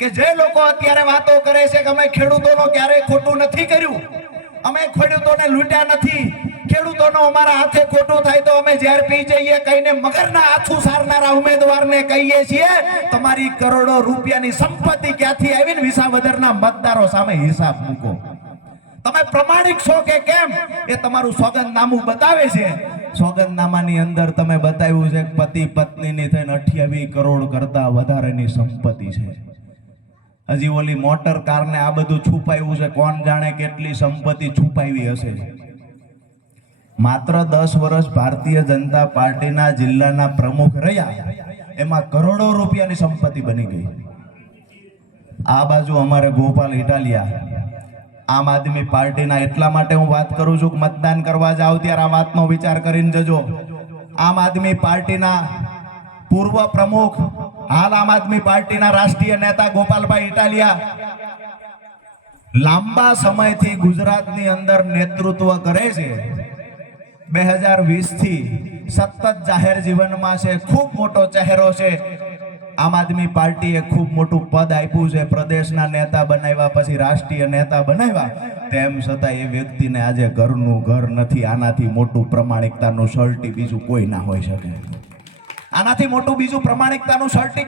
કે જે લોકો અત્યારે વાતો કરે છે કે અમે ખેડૂતોનો ક્યારેય ખોટું નથી કર્યું, અમે ખેડૂતોને લૂંટ્યા નથી, ખેડૂતોનો અમારા હાથે ખોટું થાય તો અમે ઝેર પી જઈએ કહીને મગરના હાથું સારનારા ઉમેદવારને કહીએ છીએ તમારી કરોડો રૂપિયાની સંપત્તિ ક્યાંથી આવીને વિસાવદરના મતદારો સામે હિસાબ મૂકો. તમે પ્રમાણિક છો કે કેમ એ તમારું સોગંદનામું બતાવે છે. સોગંદનામાની અંદર તમે બતાવ્યું છે કે પતિ પત્નીની થઈને 28 કરોડ કરતા વધારેની સંપત્તિ છે. હજી ઓલી મોટર કારને આ બધું છુપાયું છે, કોણ જાણે કેટલી સંપત્તિ છુપાવી હશે. માત્ર 10 વર્ષ ભારતીય જનતા પાર્ટીના જિલ્લાના પ્રમુખ રહ્યા, એમાં કરોડો રૂપિયાની સંપત્તિ બની ગઈ. આ બાજુ અમારે ગોપાલ ઇટાલિયા આમ આદમી પાર્ટીના, એટલા માટે હું વાત કરું છું કે મતદાન કરવા જાવ ત્યારે આ વાતનો વિચાર કરીને જજો. આમ આદમી પાર્ટીના પૂર્વ પ્રમુખ, હાલ આમ આદમી પાર્ટીના રાષ્ટ્રીય નેતા ગોપાલભાઈ ઇટાલિયા લાંબા સમયથી ગુજરાતની અંદર નેતૃત્વ કરે છે. 2020 થી સતત જાહેર જીવનમાં છે, ખૂબ મોટો ચહેરો છે. આમ આદમી પાર્ટીએ ખૂબ મોટું પદ આપ્યું છે, પ્રદેશના નેતા બનાવ્યા, પછી રાષ્ટ્રીય નેતા બનાવ્યા. તેમ છતાં એ વ્યક્તિને આજે ઘરનું ઘર નથી. આનાથી મોટું પ્રમાણિકતાનું સર્ટી બીજું કોઈ ના હોઈ શકે. આનાથી મોટું બીજું પ્રમાણિકતાનું સર્ટી